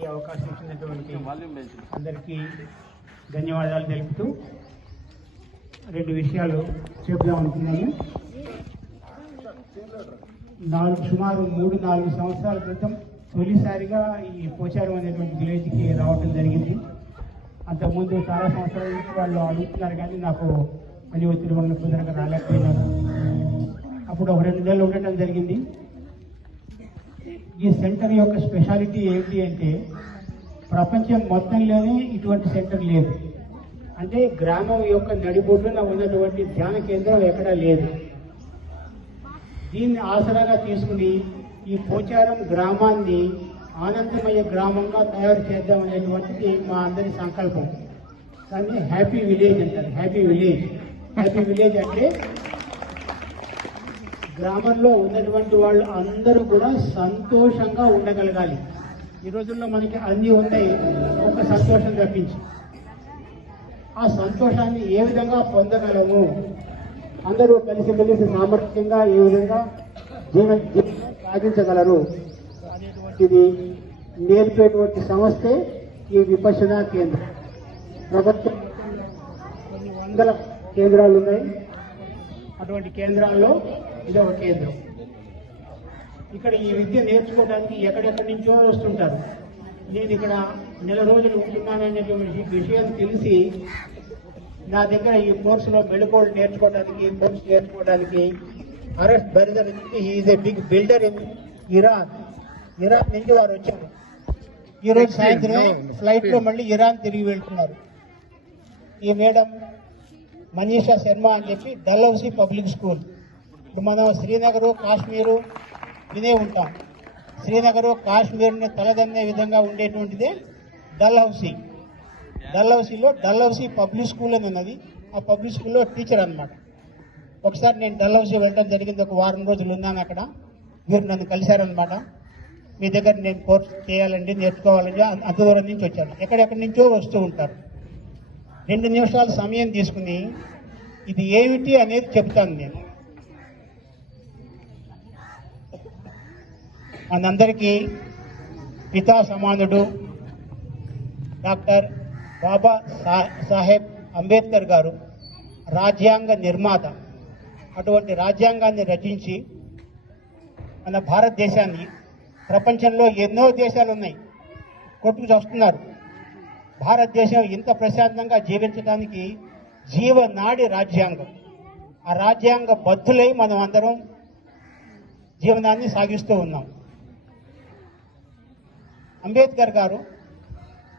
ఈ అవకాశం ఇచ్చినటువంటి అందరికీ ధన్యవాదాలు తెలుపుతూ రెండు విషయాలు చెప్దాం అనుకున్నాను. సుమారు 3-4 సంవత్సరాల క్రితం తొలిసారిగా ఈ పోచారం అనేటువంటి విలేజ్కి రావటం జరిగింది. అంతకుముందు చాలా సంవత్సరాల నుంచి వాళ్ళు అడుగుతున్నారు, కానీ నాకు పని ఒత్తిడి వల్ల కుదరక రాలేకపోయినారు. అప్పుడు ఒక 2 నెలలు ఉండటం జరిగింది. ఈ సెంటర్ యొక్క స్పెషాలిటీ ఏంటి అంటే ప్రపంచం మొత్తంలోనే ఇటువంటి సెంటర్ లేదు. అంటే గ్రామం యొక్క నడిబొడ్డున ఉన్నటువంటి ధ్యాన కేంద్రం ఎక్కడా లేదు. దీన్ని ఆసరాగా తీసుకుని ఈ పోచారం గ్రామాన్ని ఆనందమయ గ్రామంగా తయారు చేద్దాం అనేటువంటిది మా అందరి సంకల్పం. కానీ హ్యాపీ విలేజ్ అంటారు. హ్యాపీ విలేజ్ అంటే గ్రామంలో ఉన్నటువంటి వాళ్ళు అందరూ కూడా సంతోషంగా ఉండగలగాలి. ఈ రోజుల్లో మనకి అన్నీ ఉన్నాయి, ఒక సంతోషం తప్పించి. ఆ సంతోషాన్ని ఏ విధంగా పొందగలము, అందరూ కలిసిమెలిసి సామర్థ్యంగా ఏ విధంగా జీవనం సాగించగలరు అనేటువంటిది నేర్పేటువంటి సంస్థే ఈ విపశ్యనా కేంద్రం. ప్రభుత్వం కొన్ని వందల కేంద్రాలు ఉన్నాయి. అటువంటి కేంద్రాల్లో ఇది ఒక కేంద్రం. ఇక్కడ ఈ విద్య నేర్చుకోవడానికి ఎక్కడెక్కడి నుంచో వస్తుంటారు. నేను ఇక్కడ నెల రోజులు ఉంటున్నాననేటువంటి విషయం తెలిసి నా దగ్గర ఈ కోర్సులో మెళుకువలు నేర్చుకోవడానికి, కోర్సు నేర్చుకోవడానికి arrest brother is a big builder in Iran నుంచి వారు వచ్చారు. ఈరోజు సాయంత్రం ఫ్లైట్ లో మళ్ళీ ఇరాన్ తిరిగి వెళ్తున్నారు. ఈ మేడం మనీషా శర్మ అని చెప్పి డల్హౌసీ పబ్లిక్ స్కూల్. ఇప్పుడు మనం శ్రీనగర్, కాశ్మీరు వినే ఉంటాం. శ్రీనగర్, కాశ్మీర్ని తలదన్నే విధంగా ఉండేటువంటిదే డల్హౌసీ. డల్హౌసీ పబ్లిక్ స్కూల్ అని ఉన్నది. ఆ పబ్లిక్ స్కూల్లో టీచర్ అనమాట. ఒకసారి నేను డల్హౌసీ వెళ్ళడం జరిగింది. ఒక వారం రోజులు ఉన్నాను అక్కడ. మీరు నన్ను కలిశారనమాట. మీ దగ్గర నేను కోర్సు చేయాలండి, నేర్చుకోవాలండి, అంత దూరం నుంచి వచ్చాను. ఎక్కడెక్కడి నుంచో వస్తూ ఉంటారు. 2 నిమిషాలు సమయం తీసుకుని ఇది ఏమిటి అనేది చెప్తాను నేను. మనందరికీ పితా సమానుడు డాక్టర్ బాబా సాహెబ్ అంబేద్కర్ గారు రాజ్యాంగ నిర్మాత. అటువంటి రాజ్యాంగాన్ని రచించి మన భారతదేశాన్ని, ప్రపంచంలో ఎన్నో దేశాలు ఉన్నాయి, కొట్టుకు వస్తున్నారు. భారతదేశం ఇంత ప్రశాంతంగా జీవించడానికి జీవనాడి రాజ్యాంగం. ఆ రాజ్యాంగ బద్ధులై మనం అందరం జీవనాన్ని సాగిస్తూ ఉన్నాం. అంబేద్కర్ గారు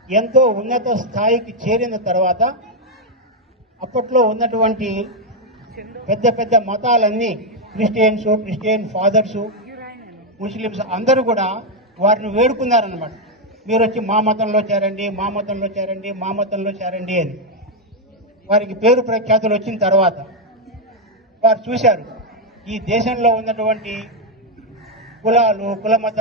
ఎంతో ఉన్నత స్థాయికి చేరిన తర్వాత అప్పట్లో ఉన్నటువంటి పెద్ద పెద్ద మతాలన్నీ, క్రిస్టియన్ ఫాదర్సు, ముస్లిమ్స్ అందరూ కూడా వారిని వేడుకున్నారన్నమాట. మీరు వచ్చి మా మతంలో చేరండి అని. వారికి పేరు ప్రఖ్యాతులు వచ్చిన తర్వాత వారు చూశారు ఈ దేశంలో ఉన్నటువంటి కులాలు, కుల మతాలు